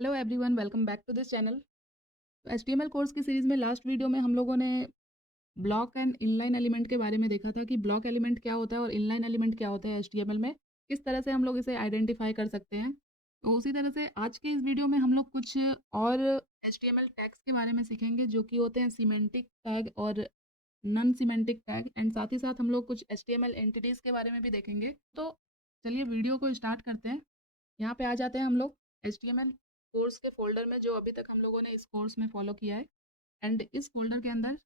Hello everyone, welcome back to this channel. तो HTML course की series में last video में हम लोगों ने ब्लॉक एंड इनलाइन एलिमेंट के बारे में देखा था कि ब्लॉक एलिमेंट क्या होता है और इनलाइन एलिमेंट क्या होता है एचटीएमएल में, किस तरह से हम लोग इसे आइडेंटिफाई कर सकते हैं। तो उसी तरह से आज के इस वीडियो में हम लोग कुछ और एचटीएमएल टैग्स के बारे में सीखेंगे जो कि होते हैं सिमेंटिक टैग और नॉन सिमेंटिक टैग, एंड साथ ही साथ हम लोग कुछ एचटीएमएल एंटिटीज़ के बारे में भी देखेंगे। तो चलिए वीडियो को स्टार्ट करते हैं। यहाँ पे आ जाते हैं हम लोग HTML कोर्स के फ़ोल्डर में जो अभी तक हम लोगों ने इस कोर्स में फ़ॉलो किया है, एंड इस फ़ोल्डर के अंदर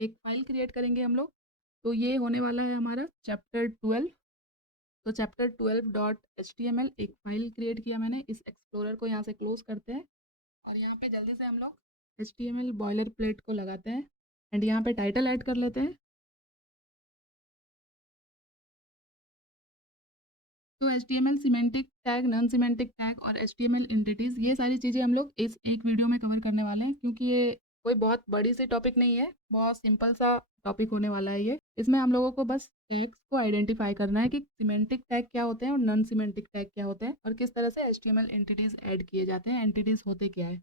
एक फ़ाइल क्रिएट करेंगे हम लोग। तो ये होने वाला है हमारा चैप्टर 12। तो चैप्टर 12 डॉट HTML एक फ़ाइल क्रिएट किया मैंने। इस एक्सप्लोरर को यहाँ से क्लोज़ करते हैं और यहाँ पे जल्दी से हम लोग HTML बॉयलर प्लेट को लगाते हैं एंड यहाँ पे टाइटल ऐड कर लेते हैं। तो HTML semantic tag, non semantic tag और HTML एंटिटीज़, ये सारी चीज़ें हम लोग इस एक वीडियो में कवर करने वाले हैं क्योंकि ये कोई बहुत बड़ी सी टॉपिक नहीं है, बहुत सिंपल सा टॉपिक होने वाला है ये। इसमें हम लोगों को बस टैग्स को आइडेंटिफाई करना है कि सिमेंटिक टैग क्या होते हैं और नॉन सिमेंटिक टैग क्या होते हैं और किस तरह से HTML एंटिटीज़ ऐड किए जाते हैं, एंटिटीज़ होते क्या है।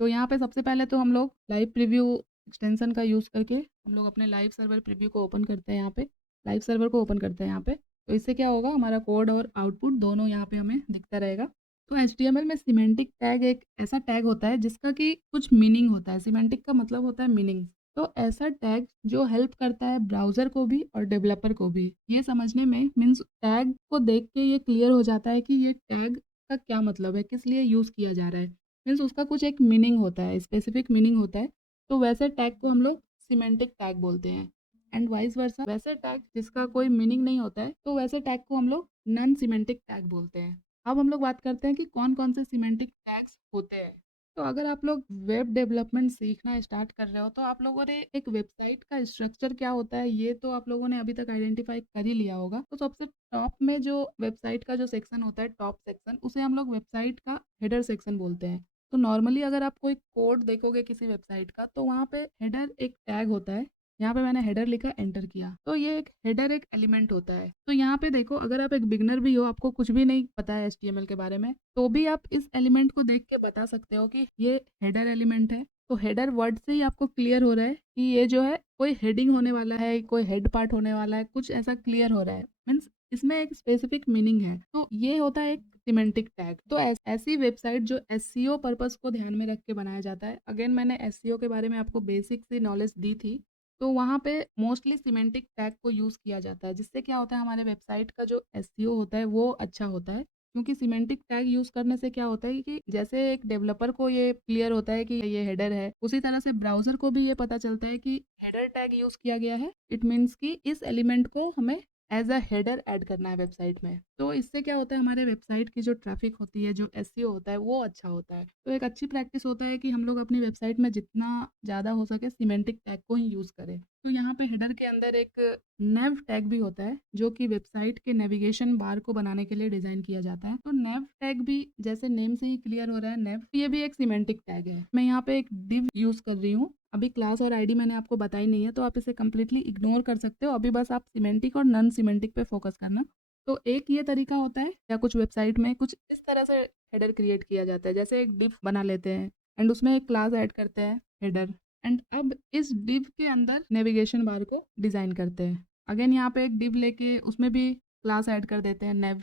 तो यहाँ पे सबसे पहले तो हम लोग लाइव प्रीव्यू एक्सटेंशन का यूज़ करके हम लोग अपने लाइव सर्वर प्रीव्यू को ओपन करते हैं। यहाँ पे लाइव सर्वर को ओपन करते हैं यहाँ पे। तो इससे क्या होगा, हमारा कोड और आउटपुट दोनों यहाँ पे हमें दिखता रहेगा। तो HTML में सिमेंटिक टैग एक ऐसा टैग होता है जिसका कि कुछ मीनिंग होता है। सिमेंटिक का मतलब होता है मीनिंग। तो ऐसा टैग जो हेल्प करता है ब्राउज़र को भी और डेवलपर को भी ये समझने में, मीन्स टैग को देख के ये क्लियर हो जाता है कि ये टैग का क्या मतलब है, किस लिए यूज़ किया जा रहा है। मीन्स उसका कुछ एक मीनिंग होता है, स्पेसिफिक मीनिंग होता है। तो वैसे टैग को हम लोग सिमेंटिक टैग बोलते हैं। एंड वाइस वर्सा, वैसे टैग जिसका कोई मीनिंग नहीं होता है तो वैसे टैग को हम लोग नॉन सिमेंटिक टैग बोलते हैं। अब हम लोग बात करते हैं कि कौन कौन से सिमेंटिक टैग्स होते हैं। तो अगर आप लोग वेब डेवलपमेंट सीखना स्टार्ट कर रहे हो तो आप लोगों ने एक वेबसाइट का स्ट्रक्चर क्या होता है ये तो आप लोगों ने अभी तक आइडेंटिफाई कर ही लिया होगा। तो सबसे टॉप में जो वेबसाइट का जो सेक्शन होता है, टॉप सेक्शन, उसे हम लोग वेबसाइट का हेडर सेक्शन बोलते हैं। तो नॉर्मली अगर आप कोई कोड देखोगे किसी वेबसाइट का तो वहाँ पे हेडर एक टैग होता है। यहाँ पे मैंने हेडर लिखा, एंटर किया, तो ये एक हेडर एक एलिमेंट होता है। तो यहाँ पे देखो, अगर आप एक बिगनर भी हो, आपको कुछ भी नहीं पता है HTML के बारे में, तो भी आप इस एलिमेंट को देख के बता सकते हो कि ये हेडर एलिमेंट है। तो हेडर वर्ड से ही आपको क्लियर हो रहा है कि ये जो है कोई हेडिंग होने वाला है, कोई हेड पार्ट होने वाला है, कुछ ऐसा क्लियर हो रहा है। मीन्स इसमें एक स्पेसिफिक मीनिंग है। तो ये होता है एक सिमेंटिक टैग। तो ऐसी वेबसाइट जो एसईओ पर्पस को ध्यान में रख के बनाया जाता है। अगेन मैंने एसईओ के बारे में आपको बेसिक सी नॉलेज दी थी। तो वहाँ पे मोस्टली सिमेंटिक टैग को यूज़ किया जाता है, जिससे क्या होता है, हमारे वेबसाइट का जो एसईओ होता है वो अच्छा होता है। क्योंकि सिमेंटिक टैग यूज़ करने से क्या होता है कि जैसे एक डेवलपर को ये क्लियर होता है कि ये हेडर है, उसी तरह से ब्राउज़र को भी ये पता चलता है कि हेडर टैग यूज़ किया गया है। इट मीन्स कि इस एलिमेंट को हमें एज अ हेडर ऐड करना है वेबसाइट में। तो इससे क्या होता है, हमारे वेबसाइट की जो ट्रैफिक होती है, जो एसईओ होता है, वो अच्छा होता है। तो एक अच्छी प्रैक्टिस होता है कि हम लोग अपनी वेबसाइट में जितना ज़्यादा हो सके सिमेंटिक टैग को ही यूज़ करें। तो यहाँ पे हेडर के अंदर एक नेव टैग भी होता है जो कि वेबसाइट के नेविगेशन बार को बनाने के लिए डिज़ाइन किया जाता है। तो नेव टैग भी जैसे नेम से ही क्लियर हो रहा है, नेव, ये भी एक सिमेंटिक टैग है। मैं यहाँ पे एक डिव यूज़ कर रही हूँ। अभी क्लास और आईडी मैंने आपको बताई नहीं है, तो आप इसे कंप्लीटली इग्नोर कर सकते हो। अभी बस आप सिमेंटिक और नॉन सिमेंटिक पे फोकस करना। तो एक ये तरीका होता है, या कुछ वेबसाइट में कुछ इस तरह से हेडर क्रिएट किया जाता है, जैसे एक डिव बना लेते हैं एंड उसमें एक क्लास ऐड करते हैं हेडर, एंड अब इस डिव के अंदर नेविगेशन बार को डिज़ाइन करते हैं। अगेन यहाँ पे एक डिव लेके उसमें भी क्लास ऐड कर देते हैं, नेव।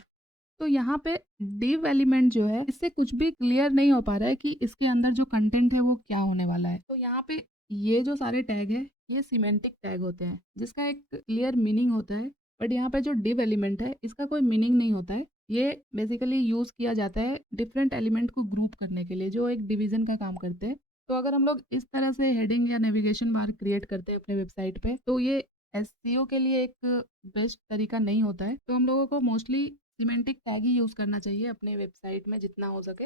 तो यहाँ पे डिव एलिमेंट जो है, इससे कुछ भी क्लियर नहीं हो पा रहा है कि इसके अंदर जो कंटेंट है वो क्या होने वाला है। तो यहाँ पे ये जो सारे टैग है ये सिमेंटिक टैग होते हैं जिसका एक क्लियर मीनिंग होता है। बट यहाँ पे जो डिव एलिमेंट है इसका कोई मीनिंग नहीं होता है। ये बेसिकली यूज़ किया जाता है डिफरेंट एलिमेंट को ग्रुप करने के लिए, जो एक डिवीजन का काम करते हैं। तो अगर हम लोग इस तरह से हेडिंग या नेविगेशन बार क्रिएट करते हैं अपने वेबसाइट पे, तो ये एसईओ के लिए एक बेस्ट तरीका नहीं होता है। तो हम लोगों को मोस्टली सिमेंटिक टैग ही यूज़ करना चाहिए अपने वेबसाइट में जितना हो सके।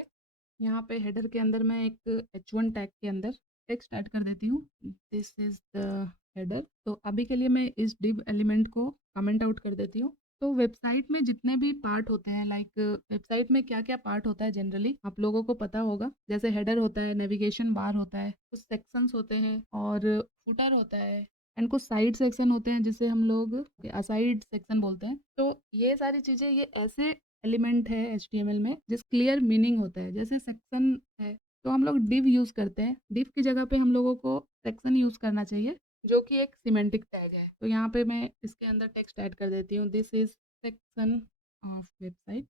यहाँ पे हेडर के अंदर मैं एक h1 टैग के अंदर टेक्स्ट ऐड कर देती हूँ, दिस इज़ द हेडर। तो अभी के लिए मैं इस डिव एलिमेंट को कमेंट आउट कर देती हूँ। तो वेबसाइट में जितने भी पार्ट होते हैं, लाइक वेबसाइट में क्या क्या पार्ट होता है जनरली आप लोगों को पता होगा। जैसे हेडर होता है, नेविगेशन बार होता है, कुछ सेक्शंस होते हैं और फुटर होता है, एंड कुछ साइड सेक्शन होते हैं जिसे हम लोग असाइड सेक्शन बोलते हैं। तो ये सारी चीज़ें ये ऐसे एलिमेंट है एचटीएमएल में जिस क्लियर मीनिंग होता है, जैसे सेक्शन है तो हम लोग डिव यूज़ करते हैं, डिव की जगह पे हम लोगों को सेक्शन यूज़ करना चाहिए जो कि एक सिमेंटिक टैग है। तो यहाँ पे मैं इसके अंदर टेक्स्ट ऐड कर देती हूँ, this is section of website.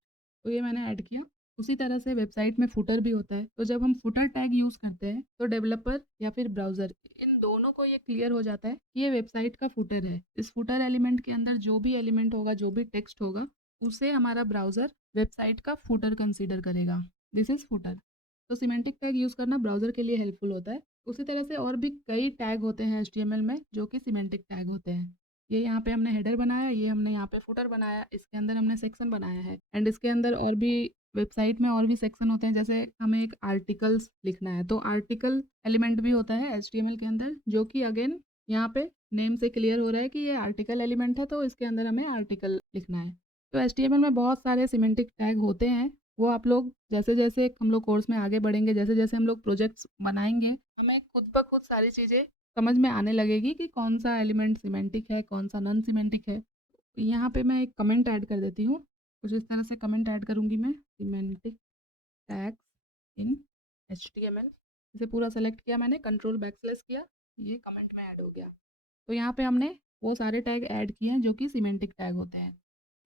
तो ये मैंने ऐड किया। उसी तरह से वेबसाइट में फुटर भी होता है, तो जब हम फुटर टैग यूज़ करते हैं तो डेवलपर या फिर ब्राउज़र इन दोनों को ये क्लियर हो जाता है कि ये वेबसाइट का फुटर है। इस फुटर एलिमेंट के अंदर जो भी एलिमेंट होगा, जो भी टेक्स्ट होगा, उसे हमारा ब्राउज़र वेबसाइट का फुटर कंसीडर करेगा। This is footer. तो सिमेंटिक टैग यूज़ करना ब्राउज़र के लिए हेल्पफुल होता है। उसी तरह से और भी कई टैग होते हैं एचटीएमएल में जो कि सिमेंटिक टैग होते हैं। ये यहाँ पे हमने हेडर बनाया, ये हमने यहाँ पे फुटर बनाया, इसके अंदर हमने सेक्शन बनाया है एंड इसके अंदर और भी वेबसाइट में और भी सेक्शन होते हैं, जैसे हमें एक आर्टिकल्स लिखना है तो आर्टिकल एलिमेंट भी होता है एचटीएमएल के अंदर, जो कि अगेन यहाँ पे नेम से क्लियर हो रहा है कि ये आर्टिकल एलिमेंट है तो इसके अंदर हमें आर्टिकल लिखना है। तो एचटीएमएल में बहुत सारे सिमेंटिक टैग होते हैं, वो आप लोग जैसे जैसे हम लोग कोर्स में आगे बढ़ेंगे, जैसे जैसे हम लोग प्रोजेक्ट्स बनाएंगे, हमें खुद ब खुद सारी चीज़ें समझ में आने लगेगी कि कौन सा एलिमेंट सिमेंटिक है, कौन सा नॉन सिमेंटिक है। यहाँ पे मैं एक कमेंट ऐड कर देती हूँ, कुछ इस तरह से कमेंट ऐड करूँगी मैं, सिमेंटिक टैग्स इन एचटीएमएल। इसे पूरा सेलेक्ट किया मैंने, कंट्रोल बैकस्लैश किया, ये कमेंट में ऐड हो गया। तो यहाँ पे हमने वो सारे टैग ऐड किए हैं जो कि सिमेंटिक टैग होते हैं।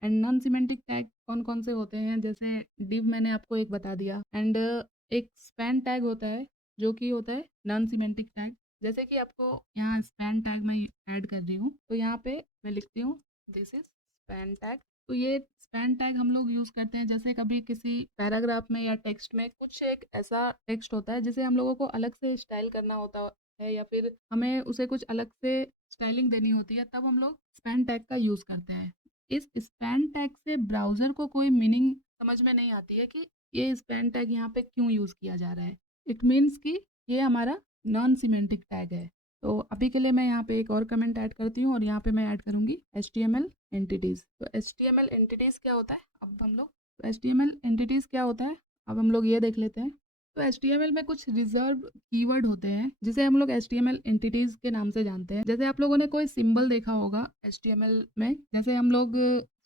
एंड नॉन सिमेंटिक टैग कौन कौन से होते हैं, जैसे डिव मैंने आपको एक बता दिया एंड एक स्पैन टैग होता है जो कि होता है नॉन सिमेंटिक टैग। जैसे कि आपको यहाँ स्पैन टैग मैं ऐड कर रही हूँ तो यहाँ पे मैं लिखती हूँ दिस इज स्पैन टैग। तो ये स्पैन टैग हम लोग यूज़ करते हैं जैसे कभी किसी पैराग्राफ में या टेक्स्ट में कुछ एक ऐसा टेक्स्ट होता है जिसे हम लोगों को अलग से स्टाइल करना होता है या फिर हमें उसे कुछ अलग से स्टाइलिंग देनी होती है, तब हम लोग स्पैन टैग का यूज़ करते हैं। इस स्पैन टैग से ब्राउज़र को कोई मीनिंग समझ में नहीं आती है कि ये स्पैन टैग यहाँ पे क्यों यूज़ किया जा रहा है। इट मीन्स कि ये हमारा नॉन सिमेंटिक टैग है। तो अभी के लिए मैं यहाँ पे एक और कमेंट ऐड करती हूँ और यहाँ पे मैं ऐड करूँगी HTML एंटिटीज़। तो HTML एंटिटीज़ क्या होता है, अब हम लोग तो HTML एंटिटीज़ क्या होता है अब हम लोग ये देख लेते हैं। तो HTML में कुछ रिजर्व कीवर्ड होते हैं जिसे हम लोग HTML एंटिटीज़ के नाम से जानते हैं। जैसे आप लोगों ने कोई सिंबल देखा होगा HTML में, जैसे हम लोग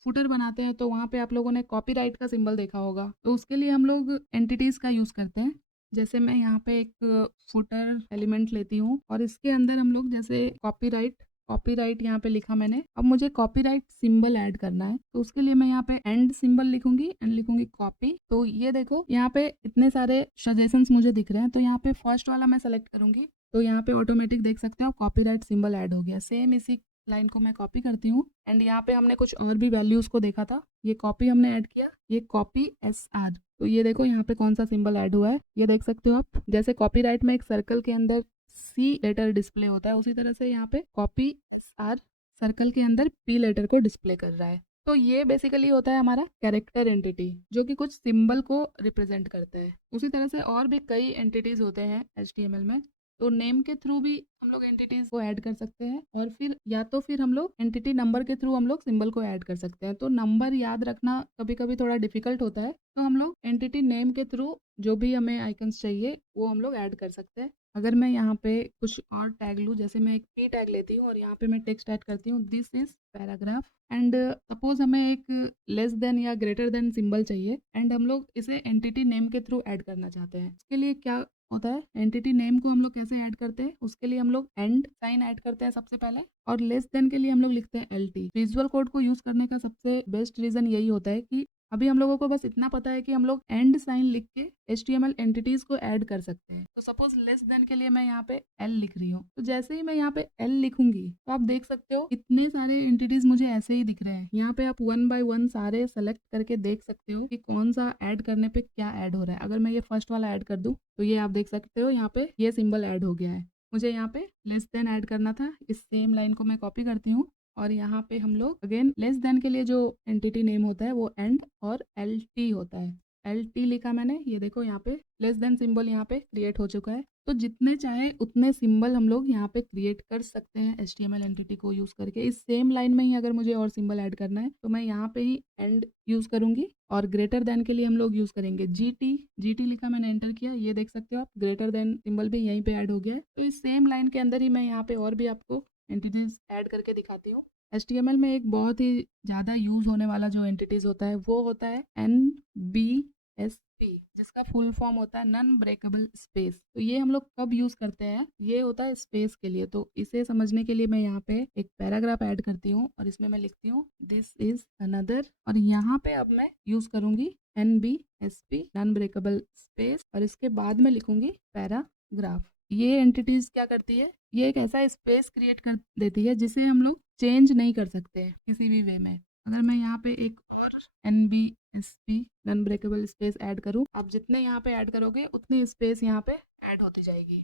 फुटर बनाते हैं तो वहाँ पे आप लोगों ने कॉपीराइट का सिंबल देखा होगा, तो उसके लिए हम लोग एंटिटीज़ का यूज़ करते हैं। जैसे मैं यहाँ पे एक फुटर एलिमेंट लेती हूँ और इसके अंदर हम लोग जैसे कॉपीराइट यहाँ पे लिखा मैंने, अब मुझे कॉपीराइट सिंबल ऐड करना है तो उसके लिए मैं यहाँ पे एंड सिंबल लिखूंगी एंड लिखूंगी कॉपी। तो ये देखो यहाँ पे इतने सारे सजेशंस मुझे दिख रहे हैं, तो यहाँ पे फर्स्ट वाला मैं सेलेक्ट करूंगी तो यहाँ पे ऑटोमेटिक देख सकते हो कॉपीराइट सिंबल ऐड हो गया। सेम इसी लाइन को मैं कॉपी करती हूँ एंड यहाँ पे हमने कुछ और भी वैल्यूज को देखा था, ये कॉपी हमने ऐड किया, ये कॉपी SR। तो ये देखो यहाँ पे कौन सा सिंबल ऐड हुआ है, ये देख सकते हो आप। जैसे कॉपीराइट में एक सर्कल के अंदर C लेटर डिस्प्ले होता है, उसी तरह से यहाँ पे कॉपी SR सर्कल के अंदर P लेटर को डिस्प्ले कर रहा है। तो ये बेसिकली होता है हमारा कैरेक्टर एंटिटी जो कि कुछ सिंबल को रिप्रेजेंट करते हैं। उसी तरह से और भी कई एंटिटीज होते हैं HTML में, तो नेम के थ्रू भी हम लोग एंटिटीज को ऐड कर सकते हैं और फिर या तो फिर हम लोग एंटिटी नंबर के थ्रू हम लोग सिंबल को ऐड कर सकते हैं। तो नंबर याद रखना कभी कभी थोड़ा डिफिकल्ट होता है, तो हम लोग एंटिटी नेम के थ्रू जो भी हमें आइकन्स चाहिए वो हम लोग ऐड कर सकते हैं। अगर मैं यहाँ पे कुछ और टैग लूँ, जैसे मैं एक P टैग लेती हूँ और यहाँ पे मैं टेक्स्ट ऐड करती हूँ this is paragraph and suppose हमें एक लेस देन या ग्रेटर देन सिंबल चाहिए एंड हम लोग इसे एंटिटी नेम के थ्रू ऐड करना चाहते हैं। इसके लिए क्या होता है, एंटिटी नेम को हम लोग कैसे ऐड करते हैं, उसके लिए हम लोग एंड साइन ऐड करते हैं सबसे पहले और लेस देन के लिए हम लोग लिखते हैं LT। विजुअल कोड को यूज करने का सबसे बेस्ट रीजन यही होता है कि अभी हम लोगों को बस इतना पता है कि हम लोग एंड साइन लिख के HTML एंटिटीज को ऐड कर सकते हैं। तो सपोज लेस देन के लिए मैं यहाँ पे L लिख रही हूँ, तो जैसे ही मैं यहाँ पे L लिखूंगी तो आप देख सकते हो इतने सारे एंटिटीज मुझे ऐसे ही दिख रहे हैं। यहाँ पे आप 1 बाय 1 सारे सेलेक्ट करके देख सकते हो कि कौन सा ऐड करने पे क्या ऐड हो रहा है। अगर मैं ये फर्स्ट वाला ऐड कर दूं तो ये आप देख सकते हो यहाँ पे ये सिंबल ऐड हो गया है। मुझे यहाँ पे लेस देन ऐड करना था, इस सेम लाइन को मैं कॉपी करती हूँ और यहाँ पे हम लोग अगेन लेस देन के लिए जो एंटिटी नेम होता है वो एंड और LT होता है। LT लिखा मैंने, ये देखो यहाँ पे लेस देन सिंबल यहाँ पे क्रिएट हो चुका है। तो जितने चाहे उतने सिंबल हम लोग यहाँ पे क्रिएट कर सकते हैं HTML एंटिटी को यूज करके। इस सेम लाइन में ही अगर मुझे और सिंबल ऐड करना है तो मैं यहाँ पे ही एंड यूज करूंगी और ग्रेटर देन के लिए हम लोग यूज करेंगे GT लिखा मैंने, एंटर किया, ये देख सकते हो आप ग्रेटर देन सिंबल भी यहीं पे ऐड हो गया है। तो इस सेम लाइन के अंदर ही मैं यहाँ पे और भी आपको एंटिटीज ऐड करके दिखाती हूँ। HTML में एक बहुत ही ज़्यादा यूज़ होने वाला जो एंटिटीज़ होता है वो होता है NBSP, जिसका फुल फॉर्म होता है नॉन ब्रेकेबल स्पेस। तो ये हम लोग कब यूज़ करते हैं, ये होता है स्पेस के लिए। तो इसे समझने के लिए मैं यहाँ पे एक पैराग्राफ ऐड करती हूँ और इसमें मैं लिखती हूँ दिस इज अनदर, और यहाँ पे अब मैं यूज़ करूँगी NBSP नॉन ब्रेकेबल स्पेस, और इसके बाद में लिखूंगी पैराग्राफ। ये एंटिटीज क्या करती है, ये एक ऐसा स्पेस क्रिएट कर देती है जिसे हम लोग चेंज नहीं कर सकते हैं किसी भी वे में। अगर मैं यहाँ पे एक और NBSP non breakable space add करूँ, आप जितने यहाँ पे ऐड करोगे उतनी स्पेस यहाँ पे ऐड होती जाएगी।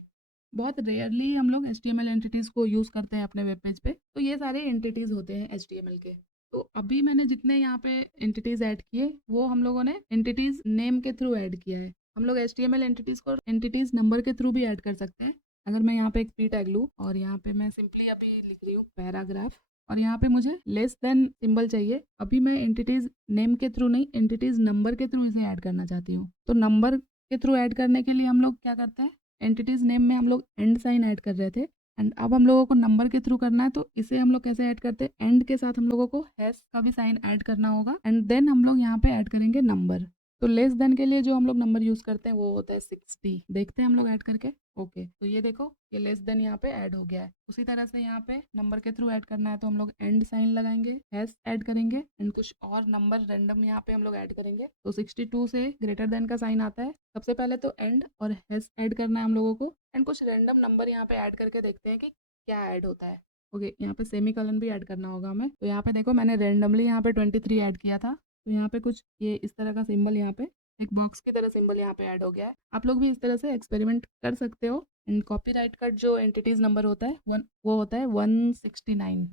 बहुत रेयरली हम लोग HTML एंटिटीज को यूज करते हैं अपने वेब पेज पे, तो ये सारे एंटिटीज होते हैं HTML के। तो अभी मैंने जितने यहाँ पे एंटिटीज ऐड किए वो हम लोगों ने एंटिटीज नेम के थ्रू ऐड किया है। हम लोग HTML एंटिटीज को एंटिटीज नंबर के थ्रू भी ऐड कर सकते हैं। अगर मैं यहाँ पे एक p टैग लूँ और यहाँ पे मैं सिंपली अभी लिख रही हूँ पैराग्राफ, और यहाँ पे मुझे लेस देन सिंबल चाहिए। अभी मैं एंटिटीज नेम के थ्रू नहीं, एंटिटीज नंबर के थ्रू इसे ऐड करना चाहती हूँ। तो नंबर के थ्रू ऐड करने के लिए हम लोग क्या करते हैं, एंटिटीज नेम में हम लोग एंड साइन ऐड कर रहे थे, एंड अब हम लोगों को नंबर के थ्रू करना है। तो इसे हम लोग कैसे ऐड करते हैं, एंड के साथ हम लोगों को हैश का भी साइन ऐड करना होगा, एंड देन हम लोग यहाँ पे ऐड करेंगे नंबर। तो लेस देन के लिए जो हम लोग नंबर यूज करते हैं वो होता है 60। देखते हैं हम लोग ऐड करके। ओके, तो ये देखो ये लेस देन यहाँ पे ऐड हो गया है। उसी तरह से यहाँ पे नंबर के थ्रू ऐड करना है तो हम लोग एंड साइन लगाएंगे, हैश ऐड करेंगे, एंड कुछ और नंबर रैंडम यहाँ पे हम लोग ऐड करेंगे। तो 62 से ग्रेटर देन का साइन आता है। सबसे पहले तो एंड और हैश ऐड करना है हम लोगों को, एंड कुछ रैंडम नंबर यहाँ पे ऐड करके देखते हैं कि क्या ऐड होता है। ओके, यहाँ पे सेमी कलन भी ऐड करना होगा हमें। तो यहाँ पे देखो मैंने रैंडमली यहाँ पे 23 ऐड किया था, तो यहाँ पे कुछ ये इस तरह का सिंबल, यहाँ पे एक बॉक्स की तरह सिंबल यहाँ पे ऐड हो गया है। आप लोग भी इस तरह से एक्सपेरिमेंट कर सकते हो। एंड कॉपीराइट का जो एंटिटीज नंबर होता है वो होता है 169।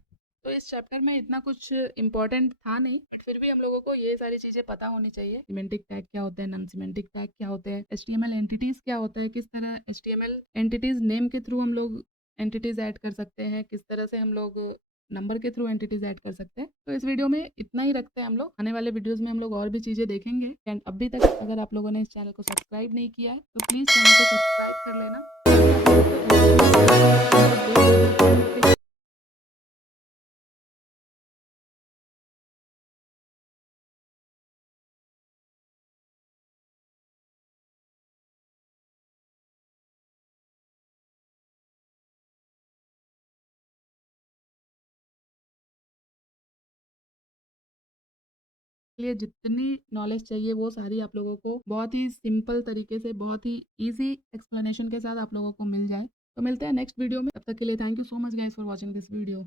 तो इस चैप्टर में इतना कुछ इंपॉर्टेंट था नहीं, बट फिर भी हम लोगों को ये सारी चीजें पता होनी चाहिए। सिमेंटिक टैग क्या होते हैं, नॉन सिमेंटिक टैग क्या होते हैं, HTML एंटिटीज क्या होता है, किस तरह HTML एंटिटीज नेम के थ्रू हम लोग एंटिटीज ऐड कर सकते हैं, किस तरह से हम लोग नंबर के थ्रू एंटिटीज ऐड कर सकते हैं। तो इस वीडियो में इतना ही रखते हैं हम लोग। आने वाले वीडियोस में हम लोग और भी चीज़ें देखेंगे। एंड अभी तक अगर आप लोगों ने इस चैनल को सब्सक्राइब नहीं किया है तो प्लीज़ चैनल को सब्सक्राइब कर लेना, ताकि आप लोगों को लिए जितनी नॉलेज चाहिए वो सारी आप लोगों को बहुत ही सिंपल तरीके से, बहुत ही ईजी एक्सप्लेनेशन के साथ आप लोगों को मिल जाए। तो मिलते हैं नेक्स्ट वीडियो में, तब तक के लिए thank you so much guys for watching this video.